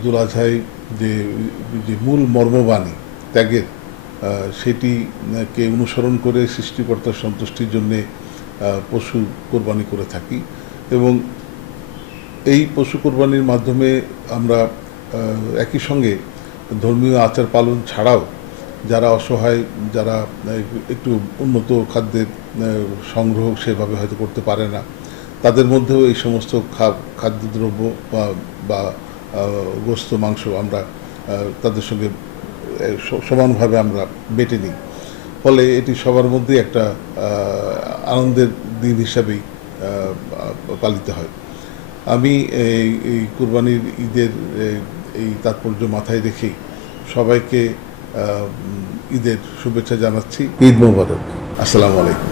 ঈদুল আজহায় যে যে মূল মর্মবাণী ত্যাগের সেটিকে অনুসরণ করে সৃষ্টিকর্তার সন্তুষ্টির জন্যে পশু কোরবানি করে থাকি এবং এই পশু কোরবানির মাধ্যমে আমরা একই সঙ্গে ধর্মীয় আচার পালন ছাড়াও যারা অসহায়, যারা একটু উন্নত খাদ্যের সংগ্রহ সেভাবে হয়তো করতে পারে না, তাদের মধ্যেও এই সমস্ত খাদ্যদ্রব্য বা গোস্ত মাংস আমরা তাদের সঙ্গে সমানভাবে আমরা বেটে নিই। ফলে এটি সবার মধ্যেই একটা আনন্দের দিন হিসাবেই পালিত হয়। আমি এই কুরবানির ঈদের এই তাৎপর্য মাথায় রেখেই সবাইকে ঈদের শুভেচ্ছা জানাচ্ছি। ঈদ মোবারক। আসসালামু আলাইকুম।